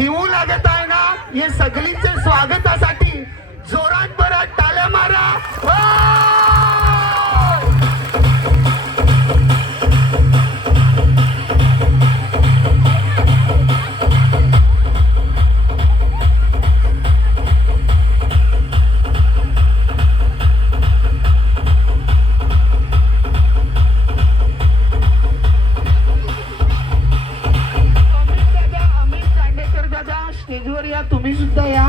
हिवू लागत आहे ना, हे सगळीचे स्वागतासाठी जोरात बरात टाळ्या मारा. स्टेजवर या, तुम्ही सुद्धा या.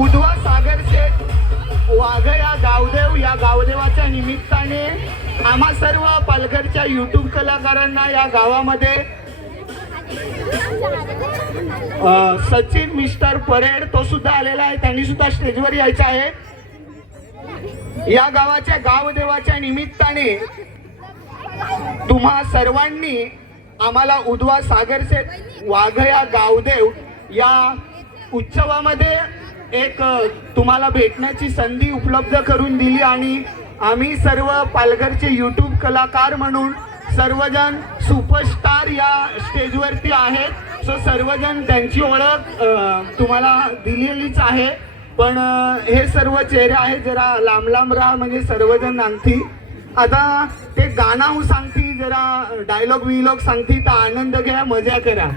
उद्वा सागर शेठ वाघ या गावदेव, या गावदेवाच्या निमित्ताने आम्हा सर्व पालघरच्या युट्यूब कलाकारांना या गावामध्ये सचिन मिस्टर परेड तो सुद्धा आलेला आहे, त्यांनी सुद्धा स्टेजवर यायचं आहे. या गावाच्या गावदेवाच्या निमित्ताने तुम्हा सर्वांनी आम्हाला उद्वा सागरशेठ वाघ या गावदेव या उत्सवामध्ये एक तुम्हाला भेटण्याची संधी उपलब्ध करून दिली आणि आम्ही सर्व पालघरचे यूट्यूब कलाकार म्हणून सर्वजण सुपरस्टार या स्टेजवरती आहेत. सो सर्वजण त्यांची ओळख तुम्हाला दिलेलीच आहे, पण हे सर्व चेहरे आहेत जरा लांब लांब राहा म्हणजे सर्वजण सांगती. आता ते गाणं सांगती, जरा डायलॉग विलॉग सांगती, तर आनंद घ्या, मजा करा.